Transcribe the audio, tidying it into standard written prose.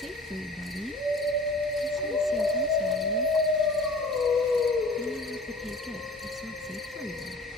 safe for you, buddy. It's not safe, I'm sorry. You don't have to take it. It's not safe for you.